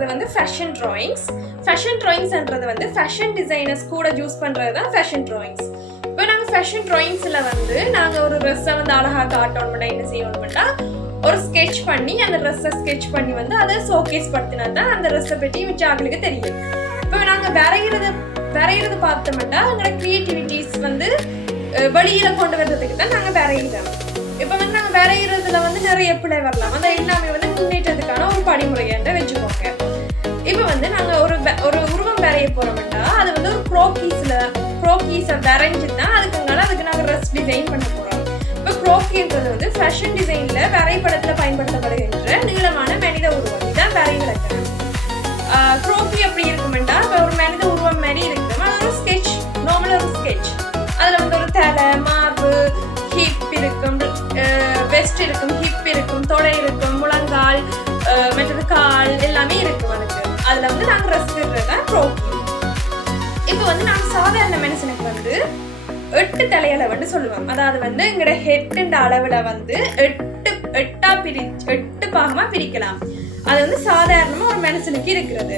பண்றது வந்து fashion drawings. Fashion டிராயிங்ஸ்ன்றது வந்து ஃபேஷன் டிசைனர்ஸ் கூட யூஸ் பண்றது தான் ஃபேஷன் டிராயிங்ஸ். இப்போ நாங்கள் ஃபேஷன் டிராயிங்ஸில் வந்து நாங்கள் ஒரு ட்ரெஸ்ஸை வந்து அழகாக காட்டணும்னா என்ன செய்யணும்னா ஒரு ஸ்கெட்ச் பண்ணி அந்த ட்ரெஸ்ஸை ஸ்கெட்ச் பண்ணி வந்து அதை ஷோகேஸ் படுத்தினா தான் அந்த ட்ரெஸ்ஸை பற்றி மிச்ச ஆளுக்கு தெரியும். இப்போ நாங்கள் வரைகிறது பார்த்தோம்னா எங்களோட க்ரியேட்டிவிட்டிஸ் வந்து வெளியில் கொண்டு வர்றதுக்கு தான் நாங்கள் வரைகிறோம். இப்போ வந்து நாங்கள் வரைகிறதுல வந்து நிறைய பிழை வரலாம். அந்த எல்லாமே வந்து முன்னேற்றத்துக்கான ஒரு படிமுறையை வச்சுக்கோங்க. இப்போ வந்து நாங்கள் ஒரு உருவம் வரைய போகிறோம்னா அது வந்து ஒரு க்ரோக்கீஸை வரைஞ்சி தான் அதுக்கு நாங்கள் ட்ரெஸ் டிசைன் பண்ண போகிறோம். இப்போ க்ரோக்கின்றது வந்து ஃபேஷன் டிசைனில் வரைபடத்தில் பயன்படுத்தப்படுகின்ற நீளமான மனித உருவம். இதுதான் வரைவிலக்கணம். க்ரோக்கி எப்படி இருக்குமெண்டா இப்போ ஒரு மனித உருவம் மாதிரி இருக்கும். அது ஒரு ஸ்கெட்ச், நார்மலாக ஒரு ஸ்கெட்ச். அதில் வந்து ஒரு தலை, மார்பு, ஹிப் இருக்கும், வெஸ்ட் இருக்கும், ஹிப் இருக்கும், தொடை இருக்கும், முழங்கால், மற்றது கால் எல்லாமே இருக்கும். அதில் வந்து நாங்கள் ரசிக்கிறது தான் க்ரோக்கி. இப்போ வந்து நாங்கள் சாதாரண மனுஷனுக்கு வந்து 8 தலையளவுன்னு சொல்லுவோம். அதாவது வந்து எங்களோட ஹெட்டுன்ற அளவில் வந்து 8 பாகமாக பிரிக்கலாம். அது வந்து சாதாரணமாக ஒரு மனுஷனுக்கு இருக்கிறது.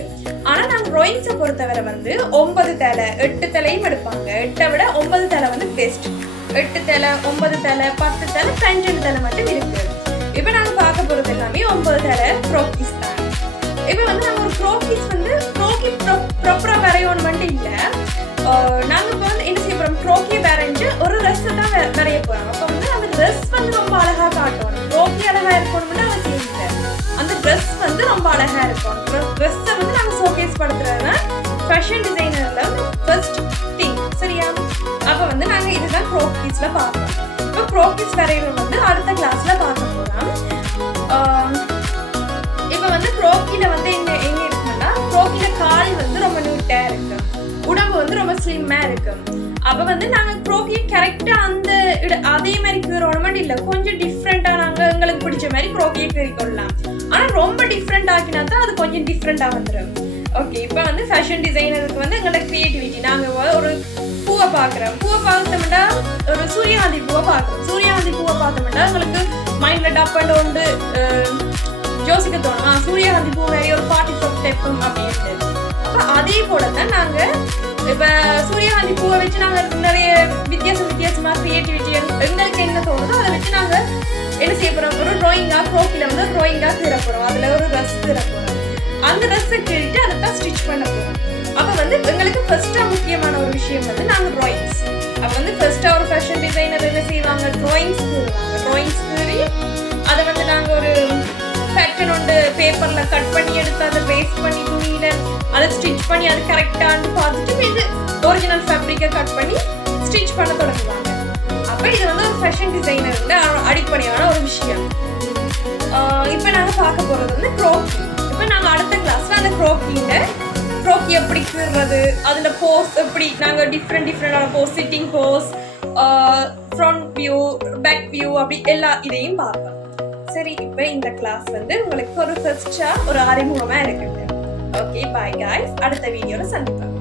ஆனால் நாங்கள் ட்ராயிங்ஸை பொறுத்தவரை வந்து 9 தலை, 8 தலையும் எடுப்பாங்க. 8 விட 9 தலை வந்து பெஸ்ட். 8 தலை, 9 தலை, 10 தலை, 12 தலை மட்டும் இருக்கு. இப்போ நாங்கள் பார்க்க போகிறது எல்லாமே 9 தலை க்ரோக்கீஸ் தான். இப்போ வந்து நாங்கள் ஒரு க்ரோக்கி ப்ராப்பராக வரையணும் மட்டும் இல்லை. நாங்கள் இப்போ வந்து என்ன செய்ய போகிறோம், க்ரோக்கியை வரைஞ்சி ஒரு ட்ரெஸ்ஸை தான் வரைய போகிறோம். அப்போ வந்து அந்த ட்ரெஸ் வந்து ரொம்ப அழகாக காட்டணும். க்ரோக்கி அழகாக இருக்கணும்னு அவசியம் இல்லை. அந்த ட்ரெஸ் வந்து ரொம்ப அழகாக இருக்கும். ட்ரெஸ்ஸை வந்து நாங்கள் ஷோகேஸ் படுத்துறதுனா ஃபேஷன் டிசைனரில் வந்து ஃபர்ஸ்ட் திங். சரியா? அப்போ வந்து நாங்கள் இதுதான் க்ரோக்கீஸில் பார்ப்போம். இப்போ க்ரோக்கீஸ் வரைகிறது வந்து அடுத்த கிளாஸில் பார்க்க போகிறோம். இப்போ வந்து க்ரோக்கியில் வந்து எங்கே இருக்குன்னா க்ரோக்கியில் கால் வந்து ரொம்ப நீட்டாக இருக்கும், உடம்பு வந்து ரொம்ப ஸ்லிம்மாக இருக்கும். அப்போ வந்து நாங்கள் க்ரோக்கியை கரெக்டாக அதே மாதிரி கீறோணுமெண்ட் இல்லை, கொஞ்சம் டிஃப்ரெண்ட்டாக நாங்கள் எங்களுக்கு பிடிச்ச மாதிரி க்ரோக்கியை கீறிக்கொள்ளலாம். ஆனால் ரொம்ப டிஃப்ரெண்ட் ஆக்கினா தான் அது கொஞ்சம் டிஃப்ரெண்ட்டாக வந்துடும். ஓகே, இப்போ வந்து ஃபேஷன் டிசைனருக்கு வந்து எங்களோட க்ரியேட்டிவிட்டி. நாங்கள் ஒரு பூவை பார்க்குறோம். பூவை பார்த்தோம்னா ஒரு சூரியகாந்தி பூவை பார்க்குறோம். சூரியகாந்தி பூவை பார்த்தோம்னா எங்களுக்கு மைண்டில் டப்பண்டு வந்து யோசிக்க தோணும், சூரியகாந்தி பூ வேற ஒரு பார்ட்டி ஸ்டெப்பும் அப்படின்ட்டு. அப்போ அதே போல தான் நாங்கள் இப்போ சூரியகாந்தி பூவை வச்சு நாங்கள் நிறைய வித்தியாசமாக க்ரியேட்டிவிட்டி எங்களுக்கு என்ன தோணுதோ அதை வச்சு நாங்கள் என்ன செய்ய போகிறோம், ஒரு ட்ராயிங்காக க்ரோக்கில் வந்து ட்ராயிங்காக கீற போகிறோம். அதில் ஒரு ட்ரெஸ் கீற போகிறோம். அந்த ட்ரெஸ்ஸை கீறிட்டு அதை தான் ஸ்டிச் பண்ண போகிறோம். அப்போ வந்து எங்களுக்கு ஃபர்ஸ்ட்டாக முக்கியமான ஒரு விஷயம் வந்து நாங்கள் ட்ராயிங்ஸ். அப்போ வந்து ஃபர்ஸ்ட்டாக ஒரு ஃபேஷன் டிசைனர் என்ன செய்வாங்க, ட்ராயிங்ஸ் கீறுவாங்க. ட்ராயிங்ஸ் கீறி அதை வந்து நாங்கள் ஒரு பேட்டர்ன் ஒன்று பேப்பரில் கட் பண்ணி எடுத்து அதை பேஸ்ட் பண்ணி துணியில் அதை ஸ்டிச் பண்ணி அது கரெக்டானு பார்த்துட்டு இது ஒரிஜினல் ஃபேப்ரிக்கை கட் பண்ணி ஸ்டிச் பண்ண தொடங்குவாங்க. அப்போ இது வந்து ஒரு ஃபேஷன் டிசைனரோட அடிப்படையான ஒரு விஷயம். இப்போ நாங்கள் பார்க்க போகிறது வந்து க்ரோக்கி. இப்போ நாங்கள் அடுத்த கிளாஸில் அந்த க்ரோக்கி எப்படி கீறுறது, அதில் போஸ் எப்படி நாங்கள் டிஃப்ரெண்டான pose, sitting pose, front view, back view அப்படி எல்லா இதையும் பார்ப்போம். சரி, இப்போ இந்த கிளாஸ் வந்து உங்களுக்கு ஒரு ஃபர்ஸ்டா ஒரு அறிமுகமாக இருக்குது. Okay, bye guys. அடுத்த வீடியோவில் சந்திப்போம்.